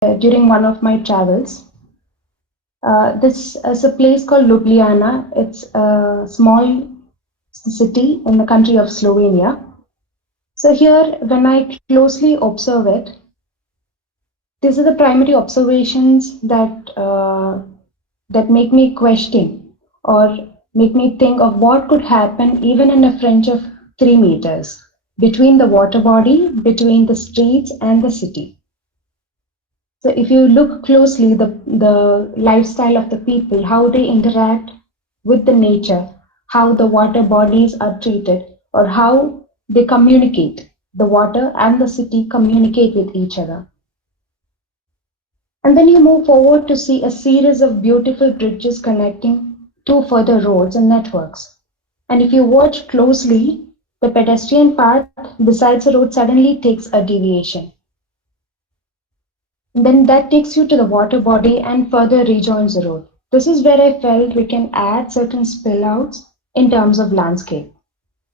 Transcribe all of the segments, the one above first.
during one of my travels. This is a place called Ljubljana. It's a small city in the country of Slovenia. So here, when I closely observe it, these are the primary observations that make me question or make me think of what could happen even in a fringe of 3 meters between the water body, between the streets and the city. So if you look closely, the lifestyle of the people, how they interact with the nature, how the water bodies are treated, or how they communicate, the water and the city communicate with each other. And then you move forward to see a series of beautiful bridges connecting two further roads and networks. And if you watch closely, the pedestrian path besides the road suddenly takes a deviation. And then that takes you to the water body and further rejoins the road. This is where I felt we can add certain spillouts in terms of landscape,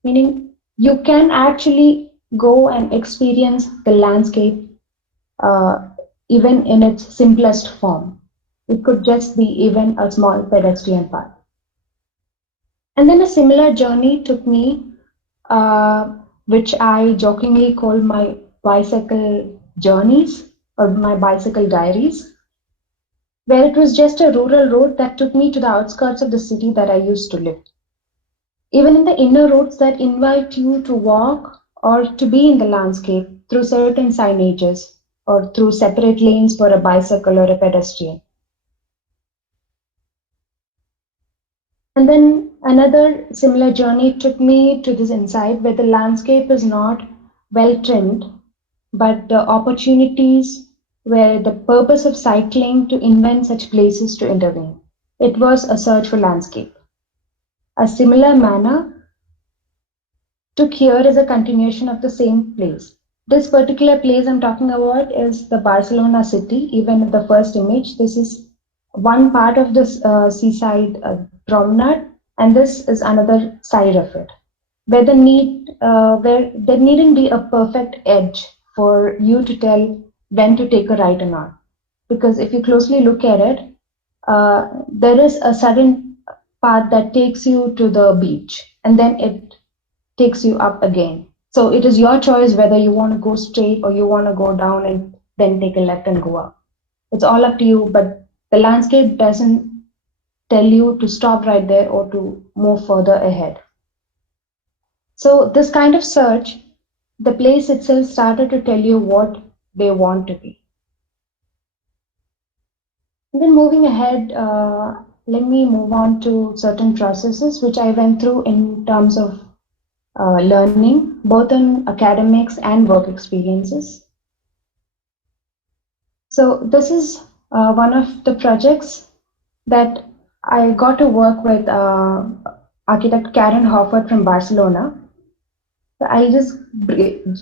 meaning you can actually go and experience the landscape uh, even in its simplest form. It could just be even a small pedestrian path. And then a similar journey took me, which I jokingly call my bicycle journeys or my bicycle diaries, where it was just a rural road that took me to the outskirts of the city that I used to live. Even in the inner roads that invite you to walk or to be in the landscape through certain signages or through separate lanes for a bicycle or a pedestrian. And then another similar journey took me to this insight where the landscape is not well trimmed, but the opportunities where the purpose of cycling to invent such places to intervene. It was a search for landscape. A similar manner took here as a continuation of the same place. This particular place I'm talking about is the Barcelona city. Even in the first image, this is one part of this seaside promenade, and this is another side of it, where there needn't be a perfect edge for you to tell when to take a right or not. Because if you closely look at it, there is a sudden path that takes you to the beach, and then it takes you up again. So it is your choice whether you want to go straight or you want to go down and then take a left and go up. It's all up to you, but the landscape doesn't tell you to stop right there or to move further ahead. So this kind of search, the place itself started to tell you what they want to be. And then moving ahead, let me move on to certain processes which I went through in terms of learning, both in academics and work experiences. So this is one of the projects that I got to work with architect Karen Hoffert from Barcelona. So I'll just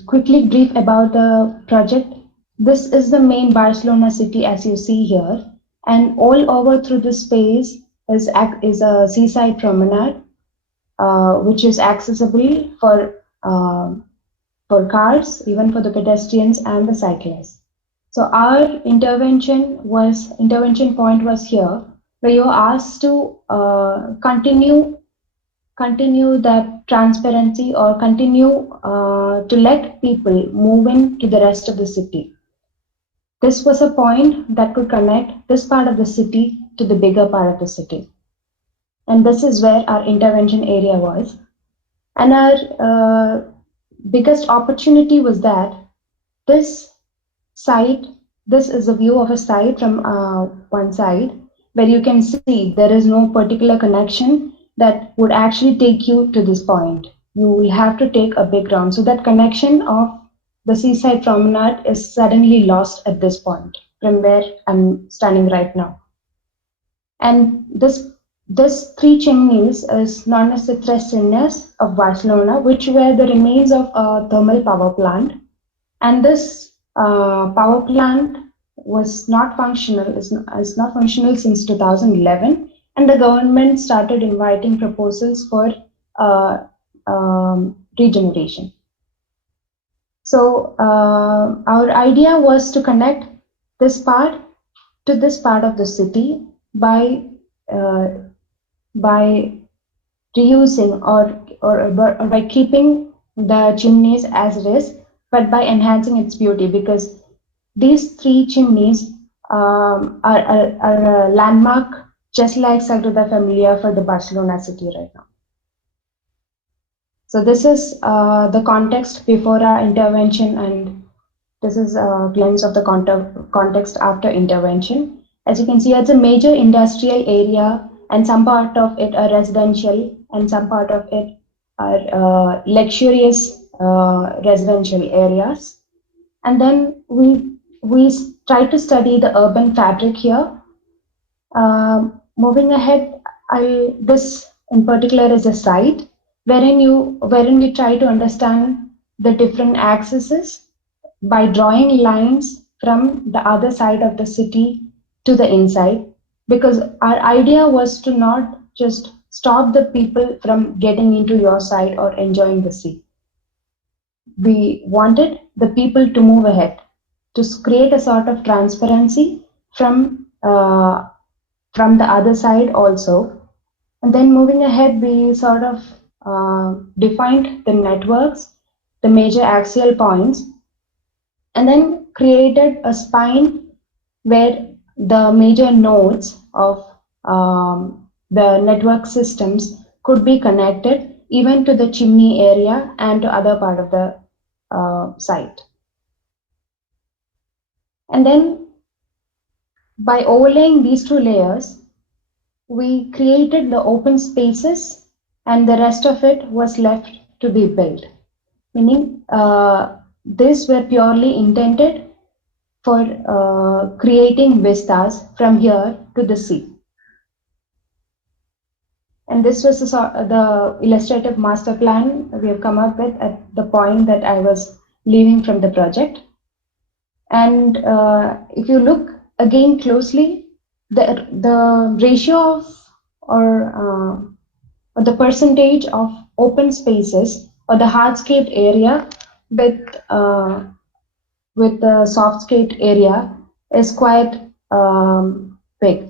quickly brief about the project. This is the main Barcelona city as you see here, and all over through the space is a seaside promenade, which is accessible for cars, even for the pedestrians and the cyclists. So our intervention point was here, where you're asked to continue that transparency or continue to let people move into the rest of the city. This was a point that could connect this part of the city to the bigger part of the city. And this is where our intervention area was. And our biggest opportunity was that this site, this is a view of a site from one side, where you can see there is no particular connection that would actually take you to this point. You will have to take a big round. So that connection of the seaside promenade is suddenly lost at this point from where I'm standing right now. And this three chimneys is known as the Tres Cines of Barcelona, which were the remains of a thermal power plant. And this power plant was not functional, is not functional since 2011, and the government started inviting proposals for regeneration. So our idea was to connect this part of the city by reusing or by keeping the chimneys as it is, but by enhancing its beauty, because these three chimneys are a landmark, just like Sagrada Familia for the Barcelona city right now. So this is the context before our intervention, and this is a glimpse of the context after intervention. As you can see, it's a major industrial area, and some part of it are residential, and some part of it are luxurious residential areas. And then we try to study the urban fabric here. Moving ahead, this in particular is a site wherein we try to understand the different axes by drawing lines from the other side of the city to the inside, because our idea was to not just stop the people from getting into your side or enjoying the sea. We wanted the people to move ahead, to create a sort of transparency from the other side also. And then moving ahead, we sort of defined the networks, the major axial points, and then created a spine where the major nodes of the network systems could be connected even to the chimney area and to other part of the site. And then by overlaying these two layers, we created the open spaces, and the rest of it was left to be built. Meaning, these were purely intended for creating vistas from here to the sea. And this was the illustrative master plan we have come up with at the point that I was leaving from the project. And if you look again closely, the ratio of or the percentage of open spaces or the hardscaped area with the softscaped area is quite big.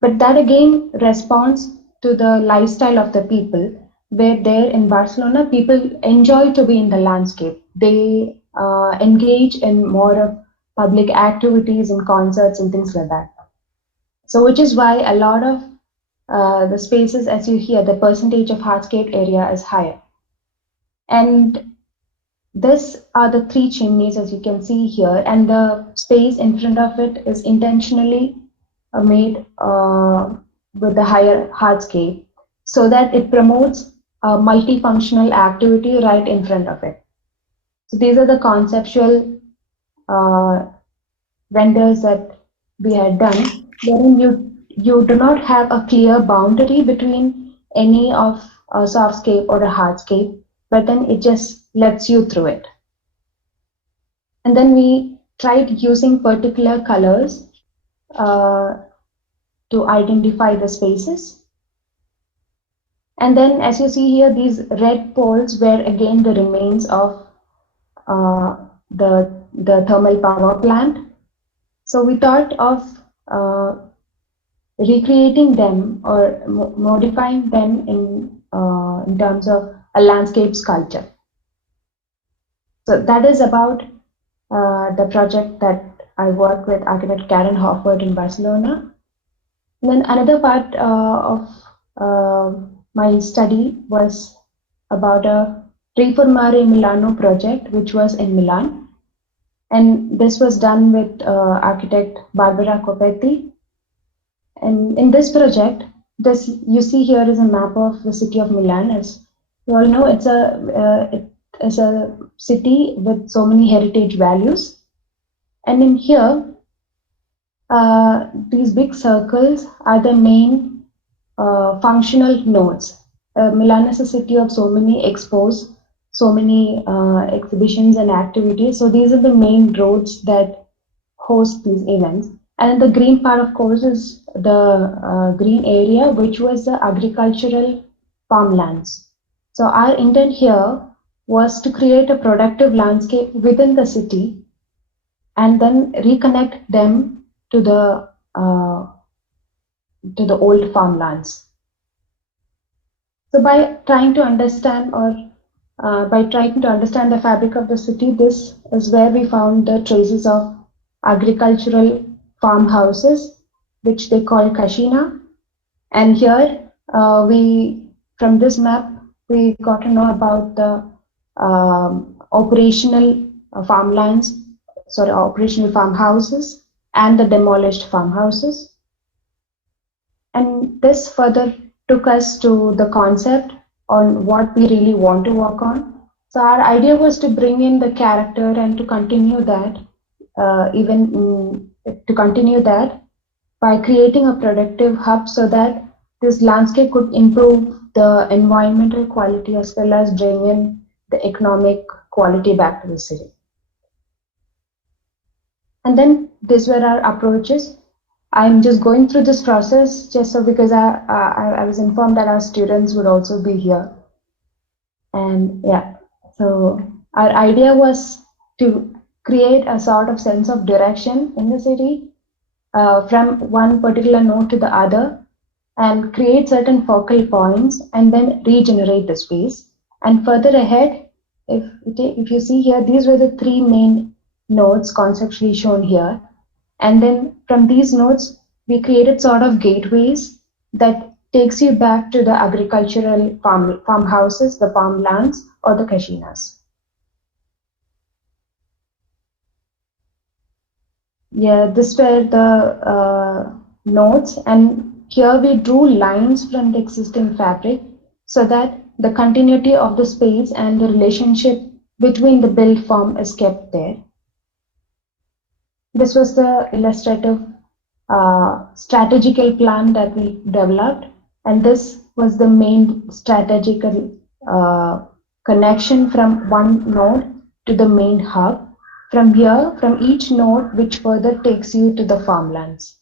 But that again responds to the lifestyle of the people, where there in Barcelona, people enjoy to be in the landscape. They engage in more of public activities and concerts and things like that. So which is why a lot of the spaces, as you hear, the percentage of hardscaped area is higher. And this are the three chimneys, as you can see here, and the space in front of it is intentionally made with the higher hardscape, so that it promotes a multifunctional activity right in front of it. So these are the conceptual renders that we had done, wherein you do not have a clear boundary between any of a softscape or a hardscape, but then it just lets you through it. And then we tried using particular colors to identify the spaces. And then, as you see here, these red poles were again the remains of the thermal power plant. So we thought of recreating them or modifying them in terms of a landscape sculpture. So that is about the project that I worked with architect Karen Hoffert in Barcelona. And then another part of my study was about a Riformare Milano project, which was in Milan. And this was done with architect Barbara Copetti. And in this project, this you see here is a map of the city of Milan. As you all know, it's a city with so many heritage values. And in here, these big circles are the main functional nodes. Milan is a city of so many expos, so many exhibitions and activities. So these are the main roads that host these events. And the green part, of course, is the green area, which was the agricultural farmlands. So our intent here was to create a productive landscape within the city, and then reconnect them to the old farmlands. So by trying to understand the fabric of the city, this is where we found the traces of agricultural farmhouses, which they call Kashina. And here, from this map, we got to know about the operational farmhouses and the demolished farmhouses. And this further took us to the concept on what we really want to work on. So our idea was to bring in the character and to continue that, by creating a productive hub so that this landscape could improve the environmental quality as well as bring in the economic quality back to the city. And then these were our approaches. I'm just going through this process just so because I was informed that our students would also be here. And yeah, so our idea was to create a sort of sense of direction in the city from one particular node to the other, and create certain focal points and then regenerate the space. And further ahead, if you see here, these were the three main nodes conceptually shown here. And then from these nodes, we created sort of gateways that takes you back to the agricultural farmhouses, the farmlands, or the kashinas. Yeah, this were the nodes, and here we drew lines from the existing fabric so that the continuity of the space and the relationship between the built form is kept there. This was the illustrative strategical plan that we developed, and this was the main strategical connection from one node to the main hub. From here, from each node, which further takes you to the farmlands.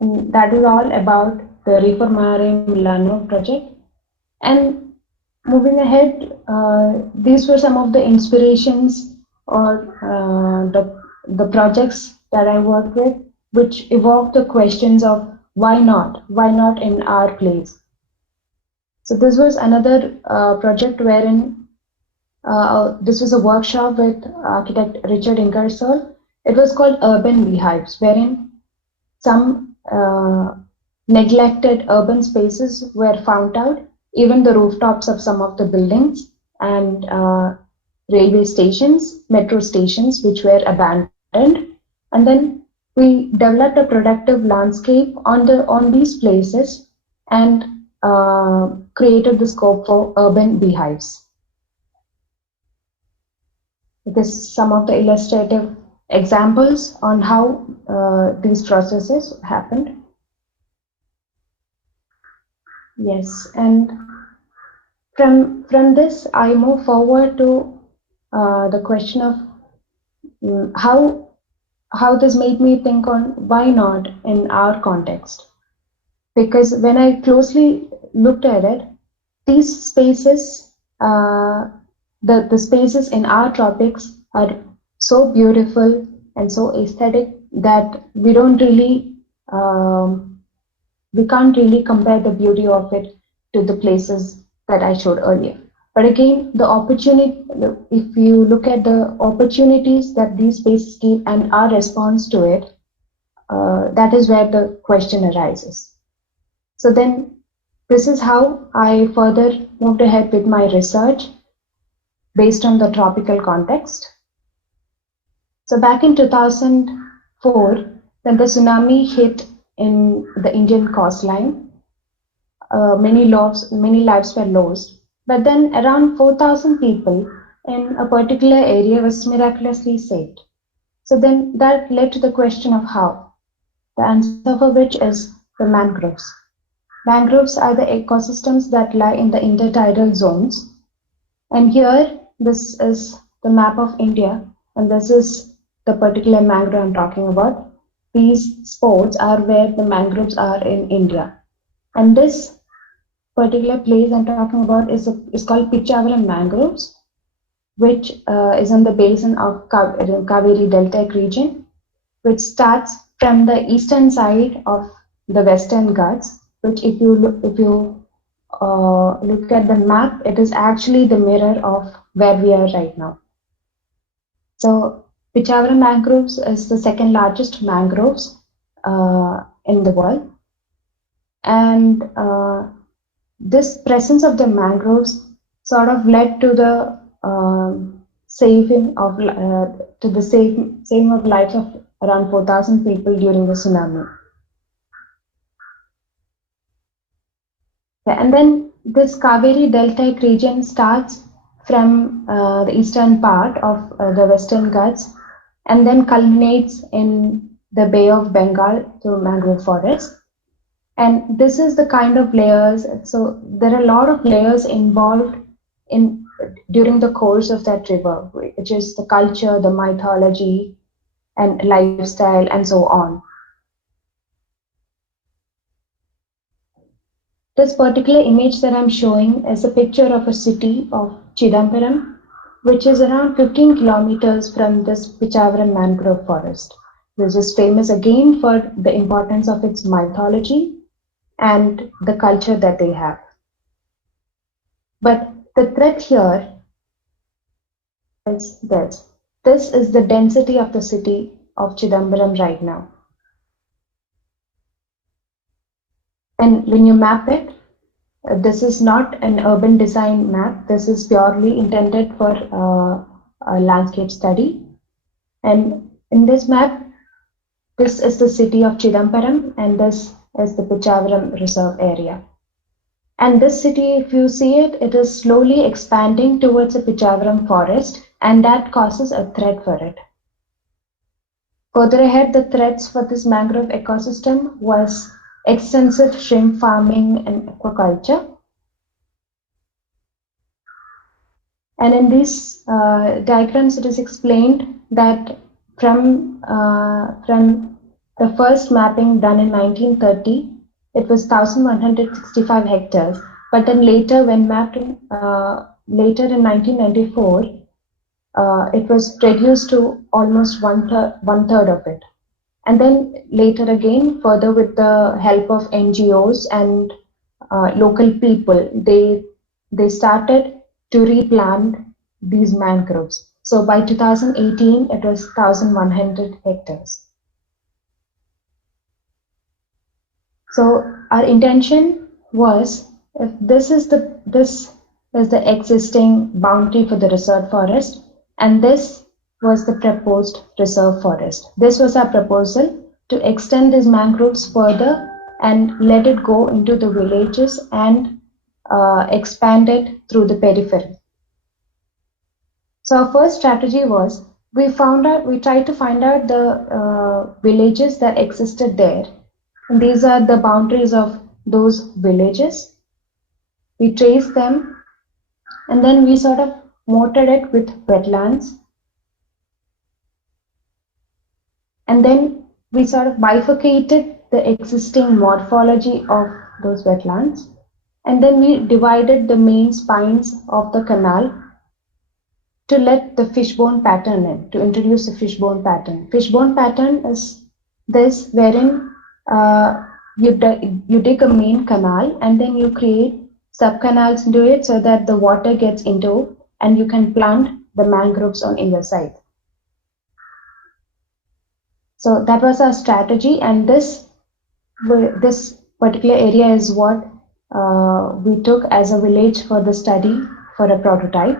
And that is all about the Reformare Milano project. And moving ahead, these were some of the inspirations or the projects that I worked with, which evoked the questions of why not in our place. So this was another project wherein this was a workshop with architect Richard Ingersoll. It was called Urban Beehives, wherein some neglected urban spaces were found out, even the rooftops of some of the buildings and railway stations, metro stations, which were abandoned. And then we developed a productive landscape on these places and created the scope for urban beehives. This is some of the illustrative examples on how these processes happened. Yes, and from this, I move forward to the question of how this made me think on why not in our context. Because when I closely looked at it, these spaces, the spaces in our tropics are so beautiful and so aesthetic that we don't really, we can't really compare the beauty of it to the places that I showed earlier. But again, the opportunity, if you look at the opportunities that these spaces give and our response to it, that is where the question arises. So then this is how I further moved ahead with my research based on the tropical context. So back in 2004, when the tsunami hit in the Indian coastline, many lives were lost. But then around 4,000 people in a particular area was miraculously saved. So then that led to the question of how. The answer for which is the mangroves. Mangroves are the ecosystems that lie in the intertidal zones. And here, this is the map of India, and this is the particular mangrove I'm talking about. These spots are where the mangroves are in India. And this particular place I'm talking about is called Pichavaram mangroves. which is on the basin of Kaveri Deltaic region, which starts from the eastern side of the Western Ghats, which if you look at the map, it is actually the mirror of where we are right now. So Pichavaram mangroves is the second largest mangroves in the world, and this presence of the mangroves sort of led to the saving of saving of lives of around 4,000 people during the tsunami. And then this Kaveri Deltaic region starts from the eastern part of the Western Ghats and then culminates in the Bay of Bengal through mangrove forests. And this is the kind of layers. So there are a lot of layers involved in during the course of that river, which is the culture, the mythology, and lifestyle, and so on. This particular image that I'm showing is a picture of a city of Chidambaram, which is around 15 kilometers from this Pichavaram mangrove forest. This is famous again for the importance of its mythology and the culture that they have. But the threat here is this. This is the density of the city of Chidambaram right now. And when you map it, this is not an urban design map. This is purely intended for a landscape study. And in this map, this is the city of Chidambaram, and this is the Pichavaram Reserve area. And this city, if you see it, it is slowly expanding towards the Pichavaram forest, and that causes a threat for it. Further ahead, the threats for this mangrove ecosystem was extensive shrimp farming and aquaculture. And in these diagrams, it is explained that from the first mapping done in 1930, it was 1,165 hectares. But then later, when mapped later in 1994, it was reduced to almost one third of it. And then later again, further with the help of NGOs and local people, they started to replant these mangroves. So by 2018, it was 1,100 hectares. So our intention was, if this is the existing boundary for the reserve forest, and this was the proposed reserve forest. This was our proposal to extend these mangroves further and let it go into the villages and expand it through the periphery. So our first strategy was, we tried to find out the villages that existed there. And these are the boundaries of those villages. We traced them, and then we sort of mortared it with wetlands. And then we sort of bifurcated the existing morphology of those wetlands. And then we divided the main spines of the canal to let the fishbone pattern in, to introduce the fishbone pattern. Fishbone pattern is this, wherein you dig a main canal and then you create sub-canals into it so that the water gets into and you can plant the mangroves on either side. So that was our strategy, and this particular area is what we took as a village for the study for a prototype.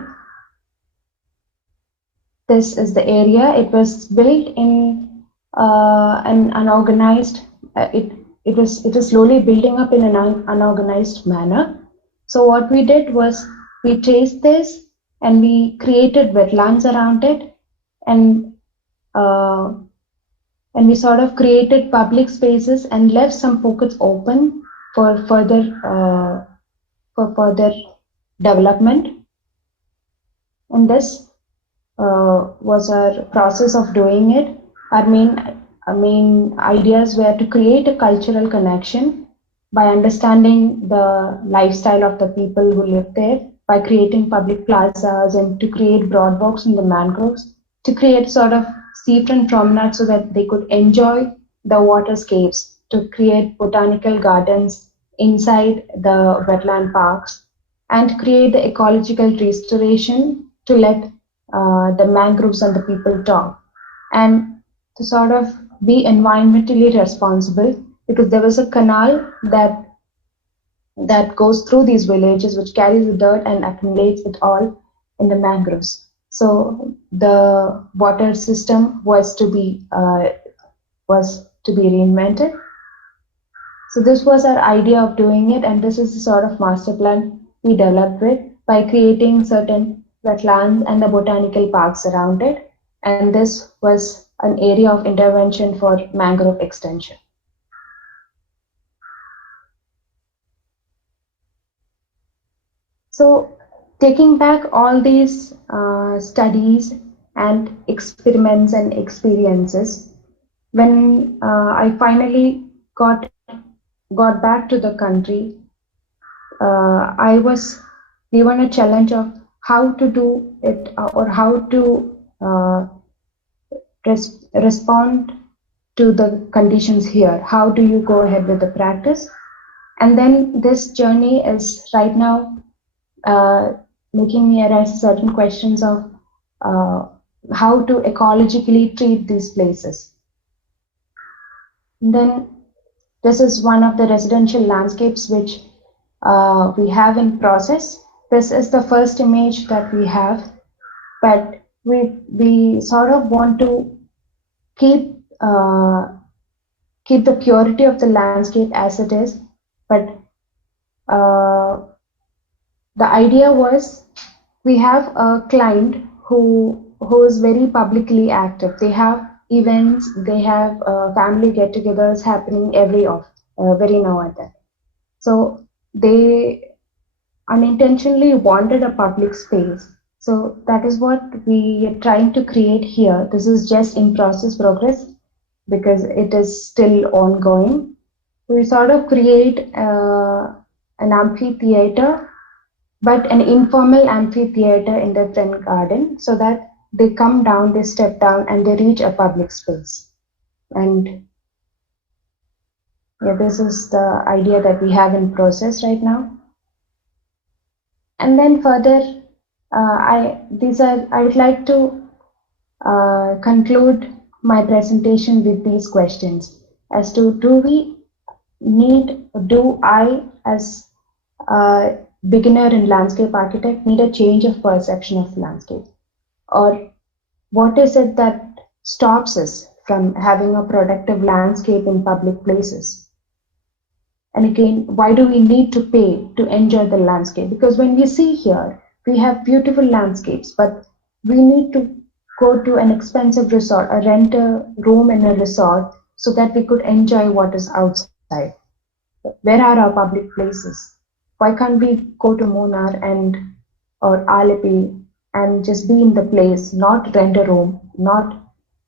This is the area. It was built in an unorganized. It was slowly building up in an unorganized manner. So what we did was we traced this and we created wetlands around it, and we sort of created public spaces and left some pockets open for further development. And this was our process of doing it. Our main ideas were to create a cultural connection by understanding the lifestyle of the people who live there, by creating public plazas and to create broadwalks in the mangroves, to create sort of seafront promenades so that they could enjoy the waterscapes, to create botanical gardens inside the wetland parks, and create the ecological restoration to let the mangroves and the people talk, and to sort of be environmentally responsible because there was a canal that goes through these villages which carries the dirt and accumulates it all in the mangroves. So the water system was to be reinvented. So this was our idea of doing it, and this is the sort of master plan we developed with by creating certain wetlands and the botanical parks around it. And this was an area of intervention for mangrove extension. So taking back all these studies and experiments and experiences, when I finally got back to the country, I was given a challenge of how to do it or how to respond to the conditions here. How do you go ahead with the practice? And then this journey is right now uh, making me arise certain questions of uh, how to ecologically treat these places. And then this is one of the residential landscapes which we have in process. This is the first image that we have, but we sort of want to keep keep the purity of the landscape as it is, but uh, the idea was we have a client who is very publicly active. They have events, they have family get-togethers happening very now and then. So they unintentionally wanted a public space. So that is what we are trying to create here. This is just in process progress because it is still ongoing. We sort of create an amphitheater, but an informal amphitheater in the front garden so that they come down, they step down, and they reach a public space. And yeah, this is the idea that we have in process right now. And then further, I would like to conclude my presentation with these questions as to do I as a beginner in landscape architect need a change of perception of landscape, or what is it that stops us from having a productive landscape in public places? And again, why do we need to pay to enjoy the landscape? Because when we see here, we have beautiful landscapes, but we need to go to an expensive resort or rent a room in a resort so that we could enjoy what is outside. Where are our public places? Why can't we go to Munnar and or Alleppey and just be in the place, not rent a room, not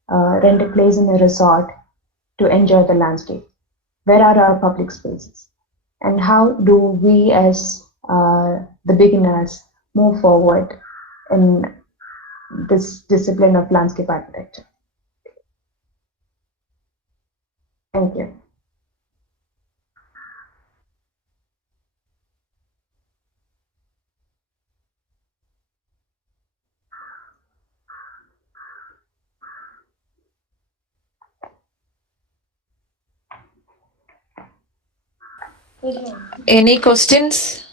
rent a place in a resort to enjoy the landscape? Where are our public spaces? And how do we as the beginners move forward in this discipline of landscape architecture? Thank you. Any questions?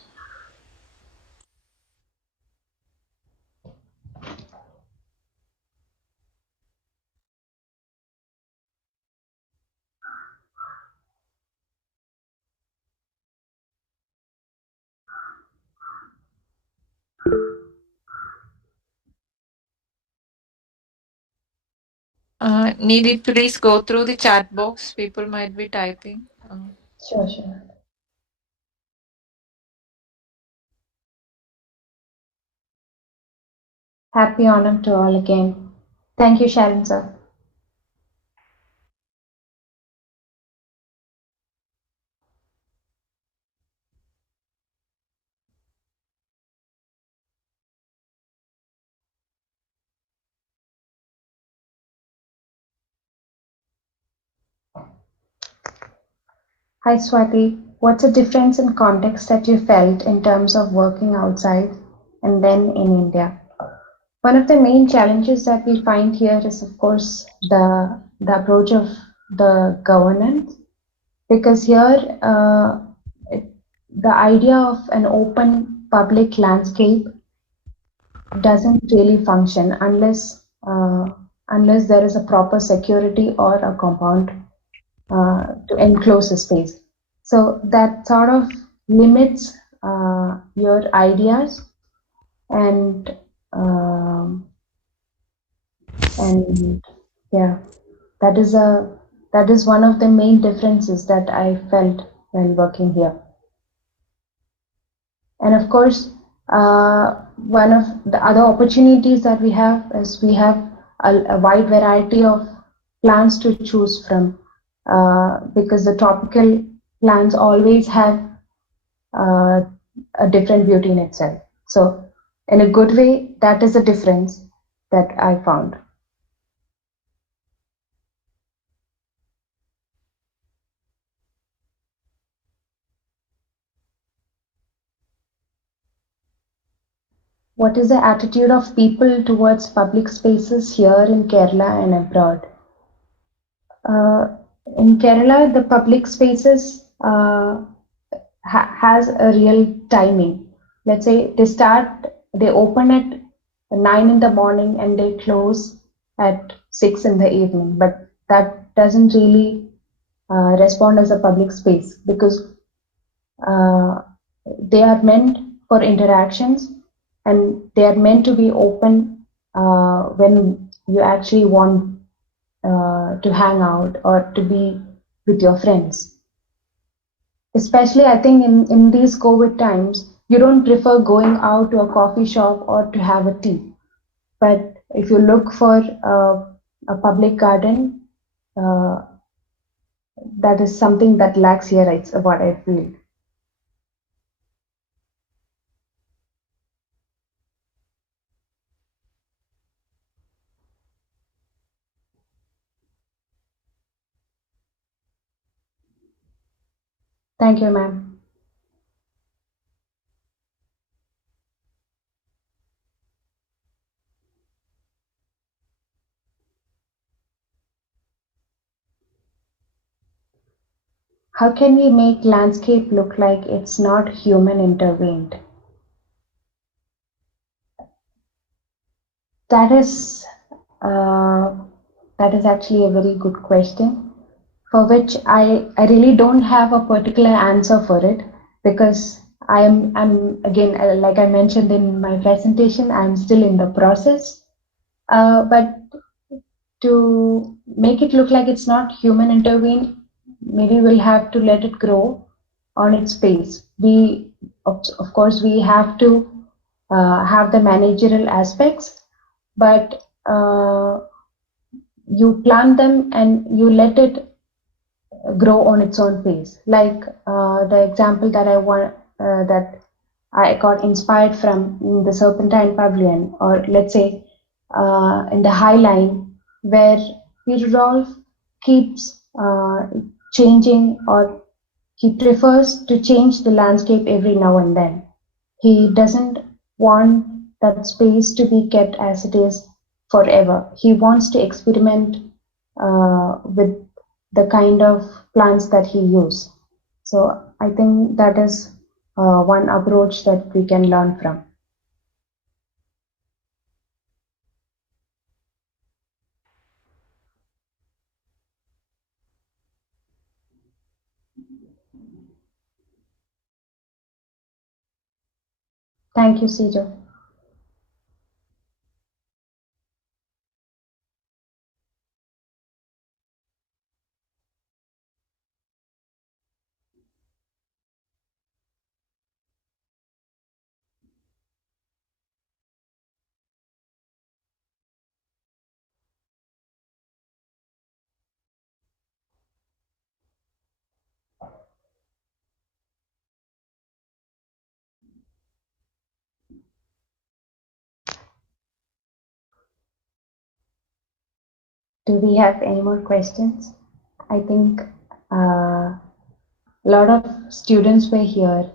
Need it please go through the chat box. People might be typing. Sure, sure. Happy Onam to all again. Thank you, Sharon sir. Hi Swati, what's the difference in context that you felt in terms of working outside and then in India? One of the main challenges that we find here is, of course, the approach of the governance, because here the idea of an open public landscape doesn't really function unless there is a proper security or a compound to enclose the space. So that sort of limits your ideas and um, and yeah, that is a that is one of the main differences that I felt while working here. And of course, one of the other opportunities that we have is we have a wide variety of plants to choose from, because the tropical plants always have uh, a different beauty in itself. So, in a good way, that is a difference that I found. What is the attitude of people towards public spaces here in Kerala and abroad? Uh, in Kerala, the public spaces has a real timing. Let's say they open at 9 in the morning and they close at 6 in the evening, but that doesn't really respond as a public space because uh, they are meant for interactions and they are meant to be open when you actually want to hang out or to be with your friends. Especially, I think in these COVID times, you don't prefer going out to a coffee shop or to have a tea. But if you look for a public garden, uh, that is something that lacks here. It's what I feel. Thank you, ma'am. How can we make landscape look like it's not human intervened? That is uh, that is actually a very good question, for which I really don't have a particular answer for it because I'm again like I mentioned in my presentation, I'm still in the process. But to make it look like it's not human intervened, maybe we'll have to let it grow on its pace. Of course, we have to have the managerial aspects, but you plant them and you let it grow on its own pace. Like the example that that I got inspired from the Serpentine Pavilion, or let's say in the High Line, where Rudolph keeps changing, or he prefers to change the landscape every now and then. He doesn't want that space to be kept as it is forever. He wants to experiment with the kind of plants that he uses. So I think that is one approach that we can learn from. Thank you, Sijo. Do we have any more questions? I think uh, A lot of students were here.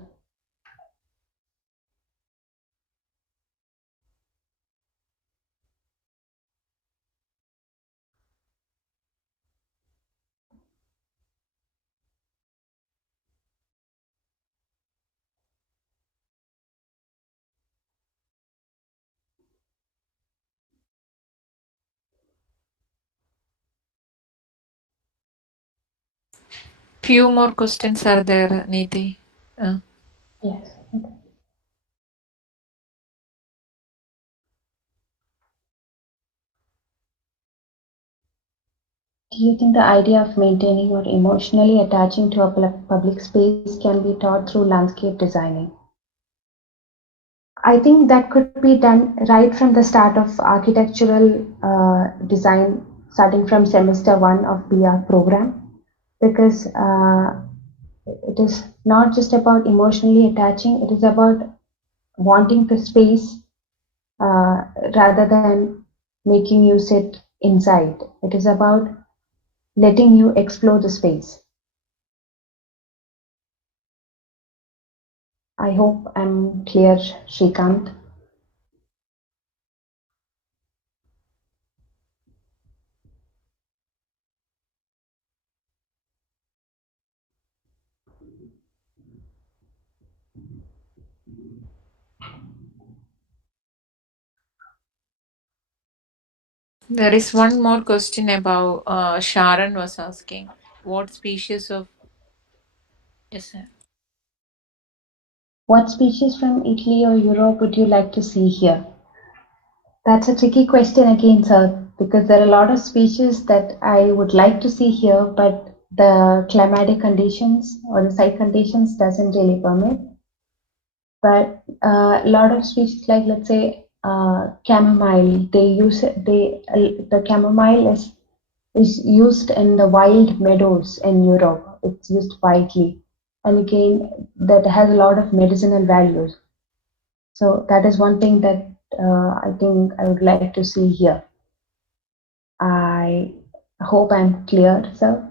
Few more questions are there, Neeti. Yes. Okay. Do you think the idea of maintaining or emotionally attaching to a public space can be taught through landscape designing? I think that could be done right from the start of architectural design, starting from semester 1 of BR program, because it is not just about emotionally attaching, it is about wanting the space rather than making you sit inside. It is about letting you explore the space. I hope I'm clear, Shrikant. There is one more question about Sharon was asking. What species of yes, sir. What species from Italy or Europe would you like to see here? That's a tricky question again, sir, because there are a lot of species that I would like to see here, but the climatic conditions or the site conditions doesn't really permit. But a lot of species, like let's say chamomile, the chamomile is used in the wild meadows in Europe. It's used widely, and again that has a lot of medicinal values. So that is one thing that I think I would like to see here. I hope I'm clear, sir.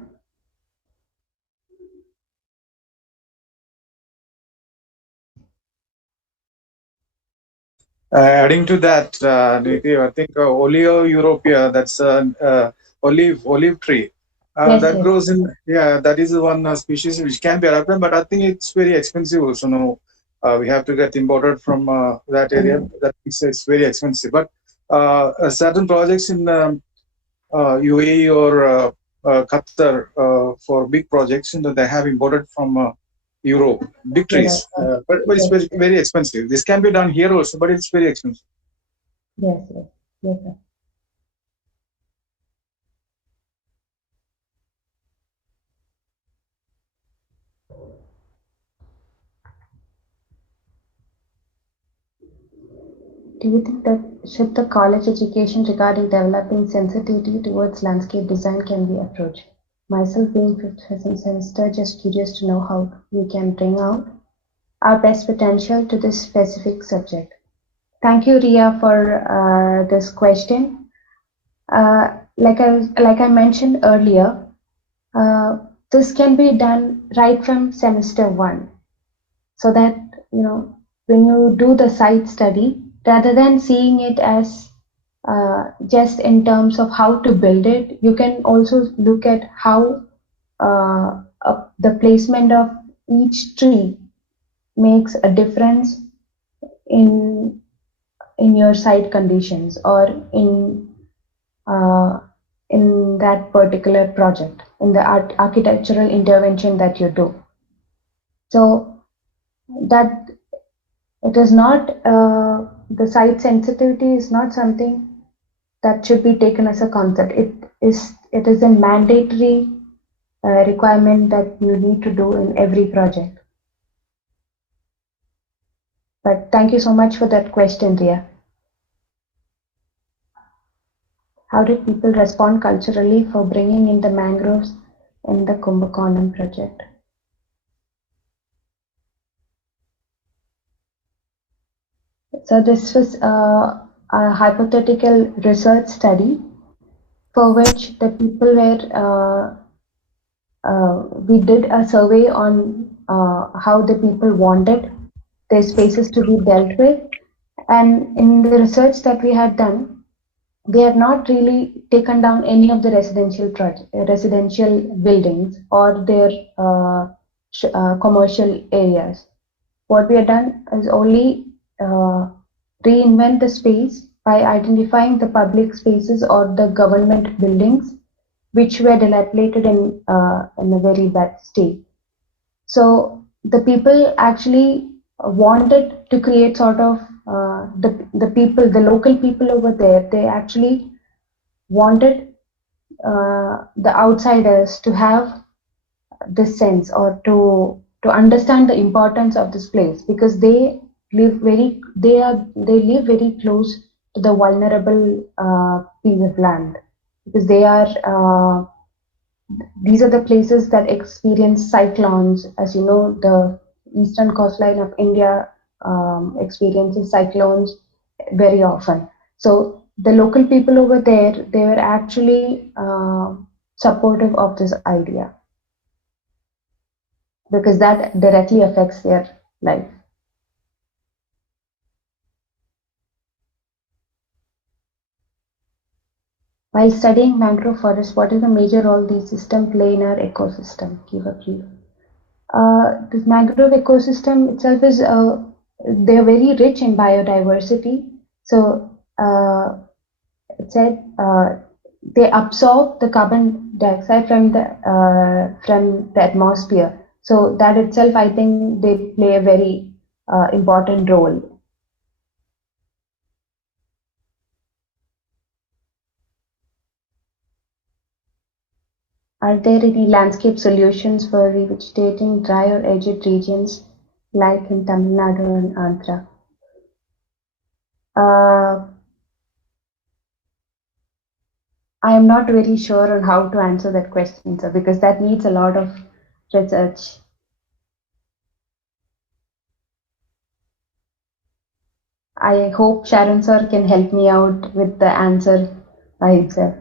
Adding to that, Niti, I think Oleo europea, that's an olive tree. Yes, That yes, grows in, yeah, that is one species which can be adapted, but I think it's very expensive also. No, we have to get imported from that area. That it's very expensive. But certain projects in UAE or Qatar for big projects, they have imported from Europe, big Europe. trees, but it's Yes, very, very expensive. This can be done here also, but it's very expensive. yes, yes, yes, sir. Do you think that should the college education regarding developing sensitivity towards landscape design can be approached? Myself being fifth semester, just curious to know how we can bring out our best potential to this specific subject. Thank you, Ria, for this question. Like I mentioned earlier, uh, this can be done right from semester 1, so that when you do the site study, rather than seeing it as just in terms of how to build it, you can also look at how the placement of each tree makes a difference in your site conditions or uh, in that particular project, in the architectural intervention that you do. So that it is not the site sensitivity is not something that should be taken as a concept. It is a mandatory requirement that you need to do in every project. But thank you so much for that question, Ria. How did people respond culturally for bringing in the mangroves in the Kumbakonam project? So this was a hypothetical research study for which the people were we did a survey on how the people wanted their spaces to be dealt with. And in the research that we had done, they have not really taken down any of the residential buildings or their commercial areas. What we have done is only reinvent the space by identifying the public spaces or the government buildings which were dilapidated in a very bad state. So the people actually wanted to create sort of the local people over there. They actually wanted the outsiders to have this sense or to understand the importance of this place because they live very close to the vulnerable piece of land because these are the places that experience cyclones. As you know, the eastern coastline of India experiences cyclones very often. So the local people over there, they were actually supportive of this idea because that directly affects their life. While studying mangrove forests, what is the major role these systems play in our ecosystem? Give a brief. This mangrove ecosystem itself is they're very rich in biodiversity. So it said they absorb the carbon dioxide from the atmosphere. So that itself, I think, they play a very important role. Are there any landscape solutions for revegetating dry or arid regions like in Tamil Nadu and Andhra? I am not very sure on how to answer that question, sir, because that needs a lot of research. I hope Sharon sir can help me out with the answer by himself.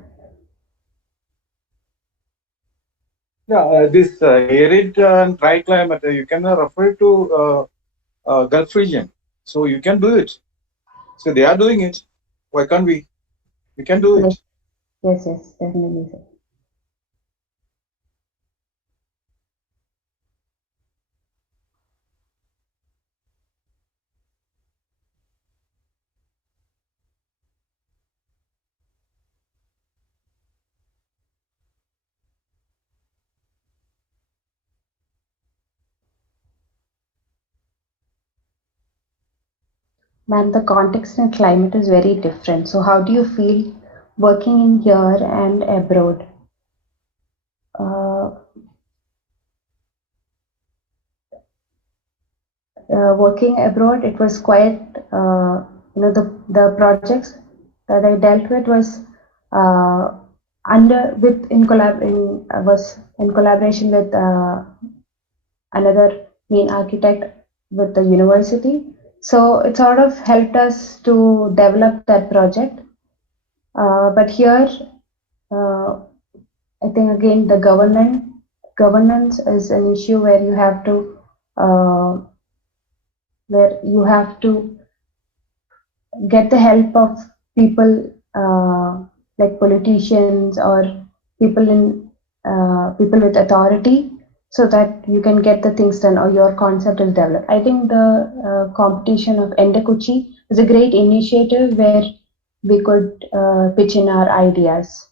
Yeah, this arid and dry climate, you can refer to Gulf region. So you can do it. So they are doing it. Why can't we? We can do it. Yes, definitely, sir. Ma'am, the context and climate is very different. So how do you feel working in here and abroad? Working abroad, it was quite, the projects that I dealt with was was in collaboration with another main architect with the university. So it sort of helped us to develop that project. But here, I think again the governance is an issue where you have to get the help of people like politicians or people with authority so that you can get the things done or your concept is developed. I think the competition of Endakuchi is a great initiative where we could pitch in our ideas.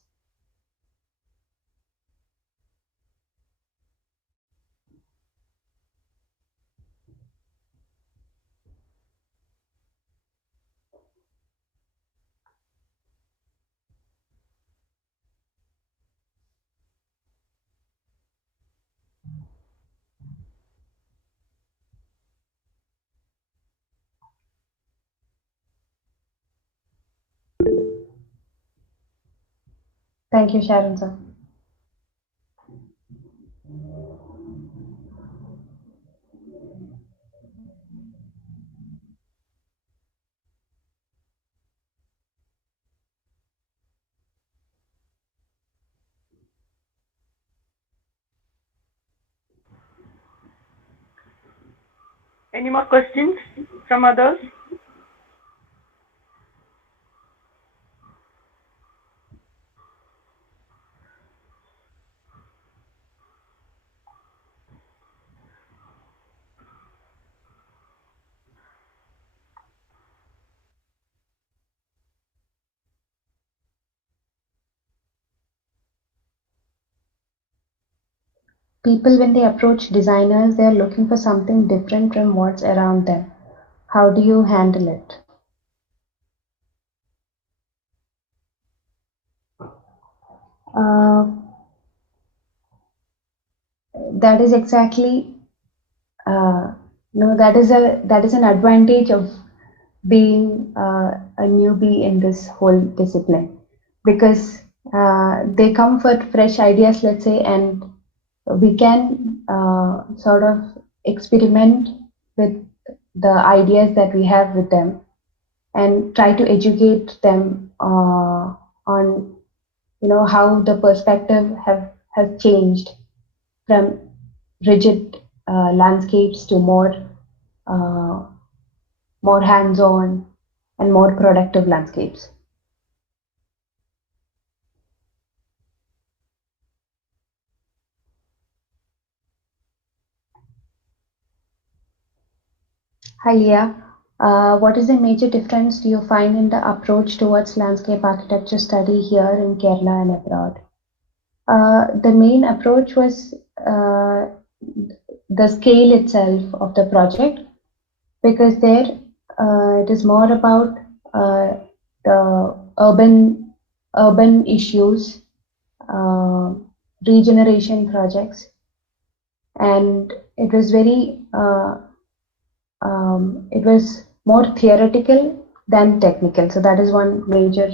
Thank you, Sharon sir. Any more questions from others? People, when they approach designers, they're looking for something different from what's around them. How do you handle it? Uh, that is exactly no, that is an advantage of being a newbie in this whole discipline, because they come for fresh ideas, let's say, and we can sort of experiment with the ideas that we have with them and try to educate them on how the perspective have changed from rigid landscapes to uh, more hands-on and more productive landscapes. Hi, Leah. What is the major difference do you find in the approach towards landscape architecture study here in Kerala and abroad? The main approach was the scale itself of the project, because there it is more about the urban issues, uh, regeneration projects, and it was more theoretical than technical. So that is one major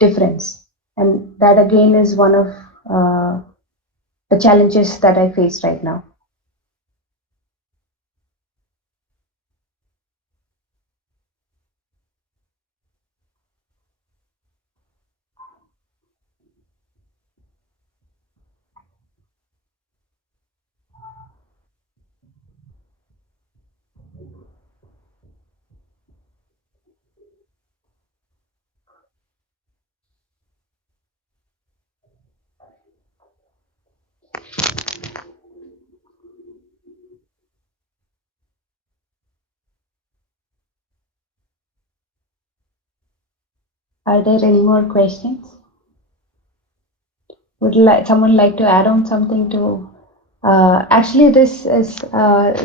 difference, and that again is one of the challenges that I face right now. Are there any more questions? Would someone like to add on something to? Actually, this is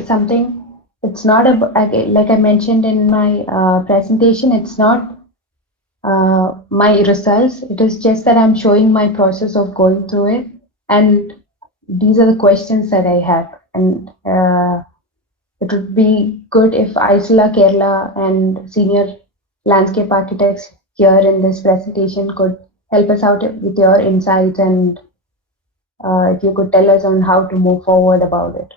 something. It's not like I mentioned in my presentation. It's not my results. It is just that I'm showing my process of going through it, and these are the questions that I have. And it would be good if ISLA Kerala and senior landscape architects here in this presentation could help us out with your insights, and if you could tell us on how to move forward about it.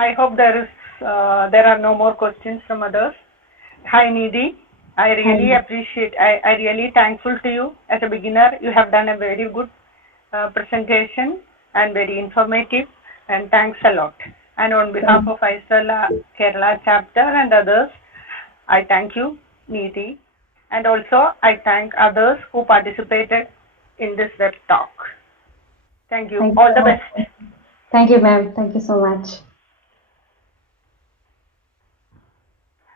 I hope there are no more questions from others. Hi Nidhi, I really appreciate. I really thankful to you. As a beginner, you have done a very good presentation and very informative. And thanks a lot. And on behalf of ISLA Kerala chapter and others, I thank you, Nidhi. And also, I thank others who participated in this web talk. Thank you. All the best. Thank you, ma'am. Thank you so much.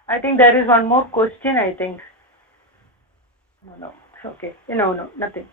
I think there is one more question, I think. No, it's okay. No, nothing.